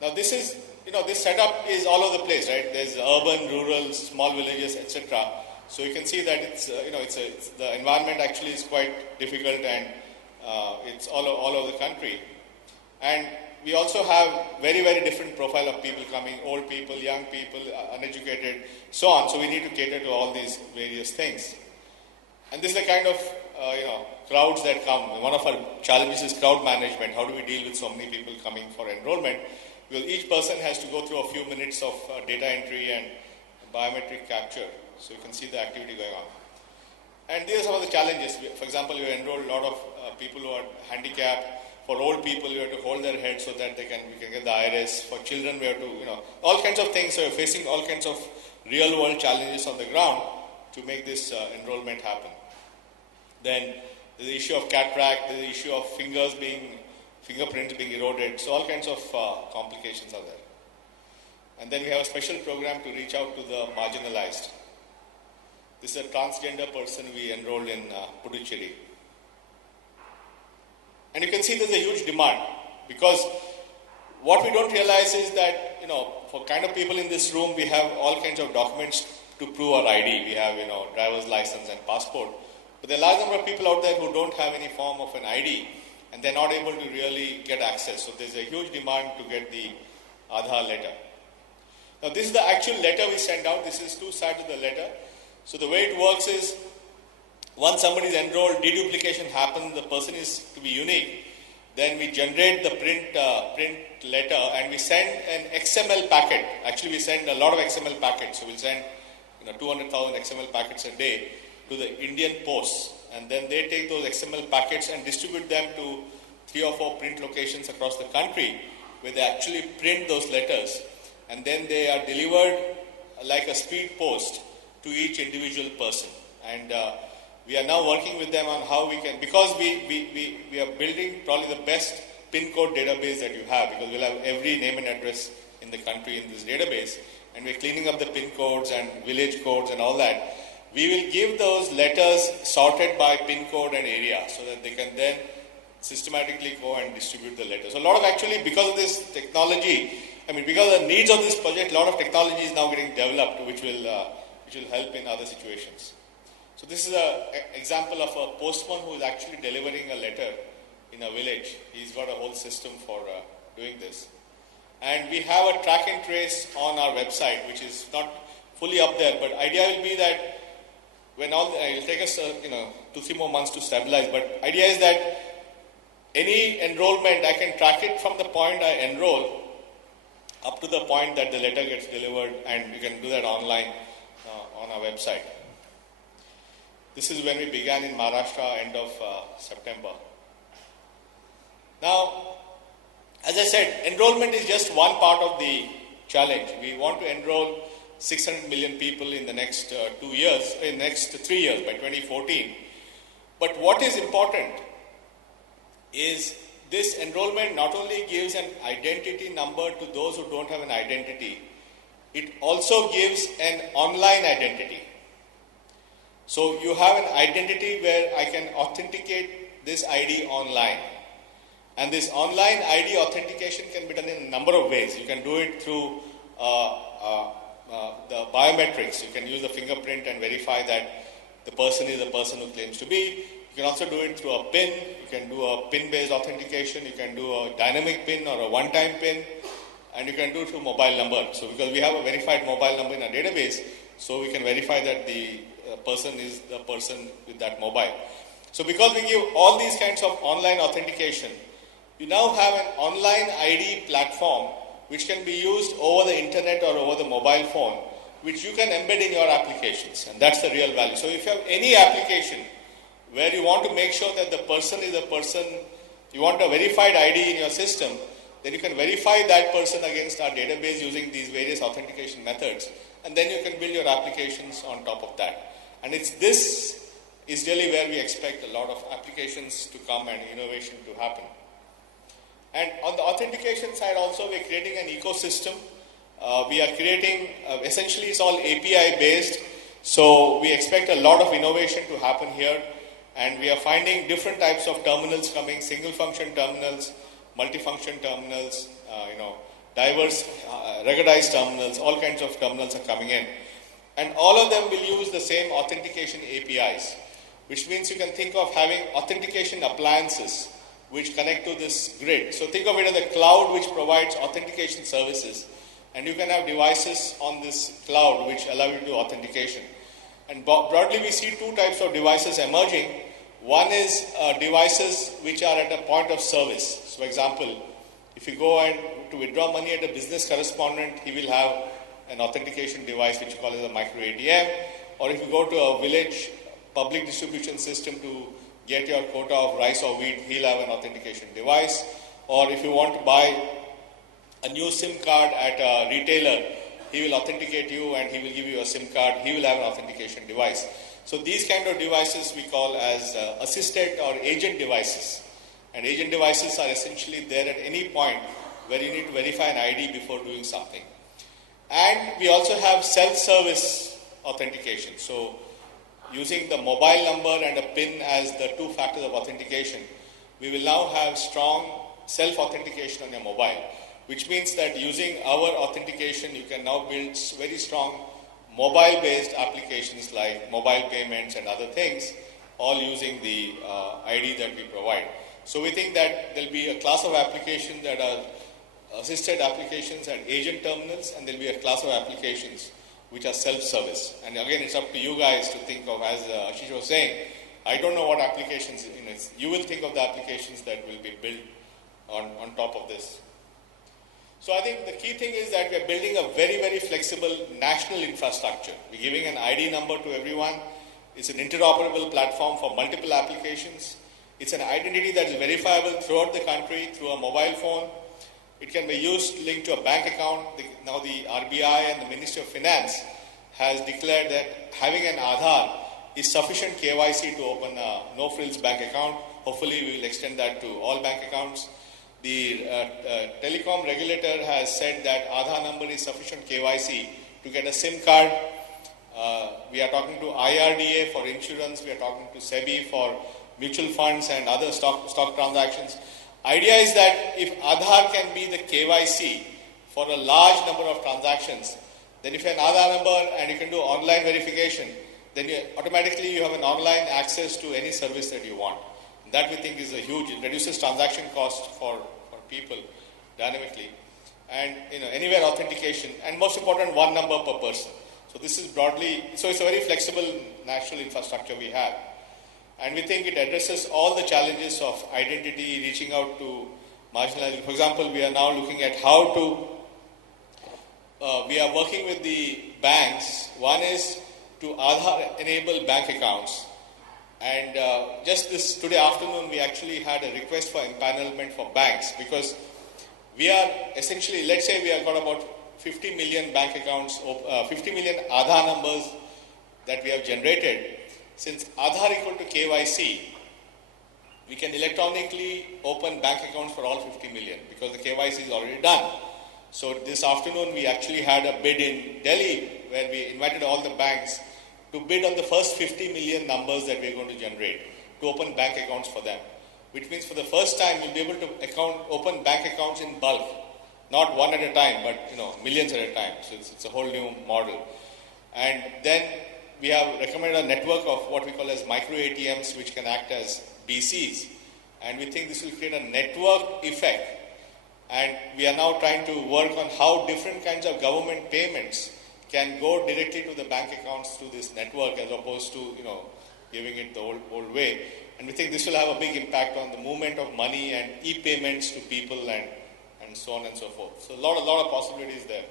Now this is, this setup is all over the place, right? There's urban, rural, small villages, etc. So you can see that it's, the environment actually is quite difficult, and it's all over the country. And we also have very, very different profile of people coming, old people, young people, uneducated, so on. So we need to cater to all these various things. And this is the kind of, crowds that come. One of our challenges is crowd management. How do we deal with so many people coming for enrollment? Because each person has to go through a few minutes of data entry and biometric capture. So you can see the activity going on. And these are some of the challenges. For example, you enroll a lot of people who are handicapped. For old people, you have to hold their head so that we can get the iris. For children, we have to, all kinds of things. So you're facing all kinds of real world challenges on the ground to make this enrollment happen. Then the issue of cataract, the issue of fingerprints being eroded. So all kinds of complications are there. And then we have a special program to reach out to the marginalized. This is a transgender person we enrolled in Puducherry. And you can see there's a huge demand, because what we don't realize is that, for kind of people in this room, we have all kinds of documents to prove our ID. We have, driver's license and passport. But there are a large number of people out there who don't have any form of an ID, and they're not able to really get access. So there's a huge demand to get the Aadhaar letter. Now this is the actual letter we send out. This is two sides of the letter. So the way it works is, once somebody is enrolled, deduplication happens, the person is to be unique. Then we generate the print letter, and we send an XML packet. Actually, we send a lot of XML packets. So we'll send 200,000 XML packets a day to the Indian Post. And then they take those XML packets and distribute them to 3 or 4 print locations across the country, where they actually print those letters. And then they are delivered like a speed post to each individual person. And we are now working with them on how we can, because we are building probably the best PIN code database that you have, because we'll have every name and address in the country in this database, and we're cleaning up the PIN codes and village codes and all that. We will give those letters sorted by PIN code and area, so that they can then systematically go and distribute the letters. So a lot of, actually, because of this technology, because of the needs of this project, a lot of technology is now getting developed, which will help in other situations. So this is an example of a postman who is actually delivering a letter in a village. He's got a whole system for doing this. And we have a track and trace on our website, which is not fully up there, but idea will be that when it will take us 2-3 more months to stabilize, but idea is that any enrollment, I can track it from the point I enroll up to the point that the letter gets delivered, and you can do that online on our website. This is when we began in Maharashtra, end of September. Now, as I said, enrollment is just one part of the challenge. We want to enroll 600 million people in the next 3 years, by 2014. But what is important is this enrollment not only gives an identity number to those who don't have an identity, it also gives an online identity. So you have an identity where I can authenticate this ID online. And this online ID authentication can be done in a number of ways. You can do it through the biometrics. You can use the fingerprint and verify that the person is the person who claims to be. You can also do it through a PIN. You can do a PIN-based authentication. You can do a dynamic PIN or a one-time PIN. And you can do it through mobile number. So because we have a verified mobile number in our database, so we can verify that the person is the person with that mobile. So because we give all these kinds of online authentication, you now have an online ID platform which can be used over the internet or over the mobile phone, which you can embed in your applications, and that's the real value. So if you have any application where you want to make sure that the person is the person, you want a verified ID in your system, then you can verify that person against our database using these various authentication methods, and then you can build your applications on top of that. And this is really where we expect a lot of applications to come and innovation to happen. And on the authentication side also, we're creating an ecosystem. We are creating, essentially it's all API based, so we expect a lot of innovation to happen here. And we are finding different types of terminals coming, single function terminals, multifunction terminals, diverse, ruggedized terminals, all kinds of terminals are coming in. And all of them will use the same authentication APIs, which means you can think of having authentication appliances which connect to this grid. So think of it as a cloud which provides authentication services, and you can have devices on this cloud which allow you to do authentication. And broadly we see two types of devices emerging. One is devices which are at a point of service. So for example, if you go and to withdraw money at a business correspondent, he will have an authentication device which you call as a micro ATM. Or if you go to a village public distribution system to get your quota of rice or wheat, he'll have an authentication device. Or if you want to buy a new SIM card at a retailer, he will authenticate you and he will give you a SIM card. He will have an authentication device. So these kind of devices we call as assisted or agent devices. And agent devices are essentially there at any point where you need to verify an ID before doing something. And we also have self-service authentication. So using the mobile number and a PIN as the two factors of authentication, we will now have strong self-authentication on your mobile, which means that using our authentication, you can now build very strong mobile-based applications like mobile payments and other things, all using the ID that we provide. So we think that there will be a class of applications that are assisted applications and agent terminals, and there will be a class of applications which are self-service. And again, it's up to you guys to think of, as Ashish was saying, I don't know what applications, you will think of the applications that will be built on top of this. So I think the key thing is that we are building a very, very flexible national infrastructure. We're giving an ID number to everyone. It's an interoperable platform for multiple applications. It's an identity that is verifiable throughout the country through a mobile phone. It can be used linked to a bank account. Now the RBI and the Ministry of Finance has declared that having an Aadhaar is sufficient KYC to open a no-frills bank account. Hopefully we will extend that to all bank accounts. The telecom regulator has said that Aadhaar number is sufficient KYC to get a SIM card. We are talking to IRDA for insurance. We are talking to SEBI for mutual funds and other stock transactions. Idea is that if Aadhaar can be the KYC for a large number of transactions, then if you have an Aadhaar number and you can do online verification, then automatically you have an online access to any service that you want. That we think is a huge, it reduces transaction cost for people dynamically. And anywhere authentication, and most important, one number per person. So this is broadly, so it's a very flexible national infrastructure we have. And we think it addresses all the challenges of identity, reaching out to marginalized. For example, we are now looking at how to, we are working with the banks. One is to Aadhaar enable bank accounts. And just today afternoon, we actually had a request for empanelment for banks, because we are essentially, let's say we have got about 50 million bank accounts, 50 million Aadhaar numbers that we have generated. Since Aadhaar equal to KYC, we can electronically open bank accounts for all 50 million because the KYC is already done. So this afternoon, we actually had a bid in Delhi where we invited all the banks to bid on the first 50 million numbers that we're going to generate to open bank accounts for them. Which means for the first time, you'll be able to open bank accounts in bulk. Not one at a time, but millions at a time. So it's a whole new model. And then we have recommended a network of what we call as micro ATMs, which can act as BCs. And we think this will create a network effect. And we are now trying to work on how different kinds of government payments can go directly to the bank accounts through this network, as opposed to giving it the old way. And we think this will have a big impact on the movement of money and e-payments to people and so on and so forth. So a lot of possibilities there.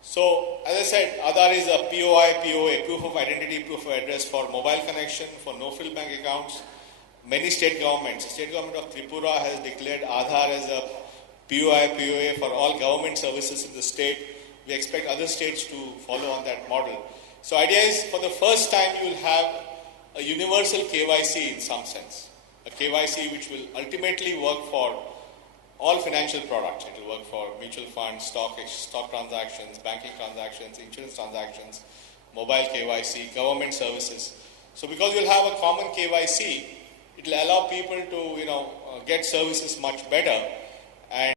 So, as I said, Aadhaar is a POI, proof of identity, proof of address for mobile connection, for no-frill bank accounts. Many state governments, the state government of Tripura has declared Aadhaar as a POI for all government services in the state. We expect other states to follow on that model. So idea is, for the first time, you will have a universal KYC in some sense. A KYC which will ultimately work for all financial products. It will work for mutual funds, stock transactions, banking transactions, insurance transactions, mobile KYC, government services. So because you'll have a common KYC, it will allow people to get services much better. And